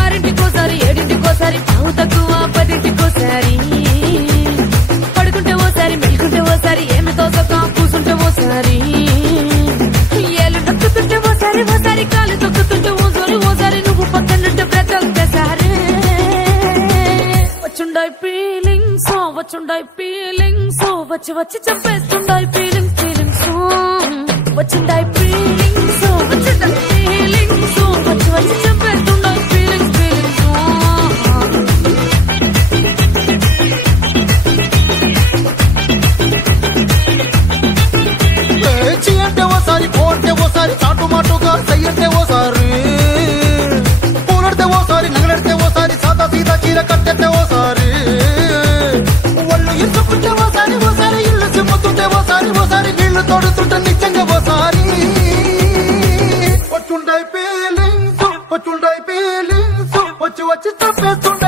ఆరింటికోసారి ఏడింటికోసారి పావు తక్కువ పదింటికోసారి పడుకుంటే ఓసారి మెలుకుంటే ఓసారి ఏమి తోసక కూసుంటే ఓసారి ఏళ్ళు నొక్కుతుంటే ఓసారి ఓసారి కాలు తొక్కుతుంటే ఓసారి నువ్వు పక్కనుంటే బ్రతొక్కసారి వచ్చుండాయి ఫీలింగ్స్ వచ్చి వచ్చి చంపేస్తుండాయి ఫీలింగ్స్ వచ్చిండాయి ఫీలింగ్స్ వచ్చి వచ్చి చంపేస్తుండాయి ఫీలింగ్స్ అంటే ఓసారి కోటే ఓసారి చాటు మాటుగా సయ్యంటే ఓసారి పూలడితే ఓసారి నగలడితే ఓసారి సాదా సీదా చీర కట్టెట్టే ఓసారి ఒళ్ళు ఇసుకుంటే ఓసారి ఓసారి ఇల్లు సిమ్ముతుంటే ఓసారి ఓసారి నీళ్లు తోడుతుంటే నిజంగా ఓసారి వచ్చుండాయి ఫీలింగ్స్ వచ్చి వచ్చి తప్పేస్తుండే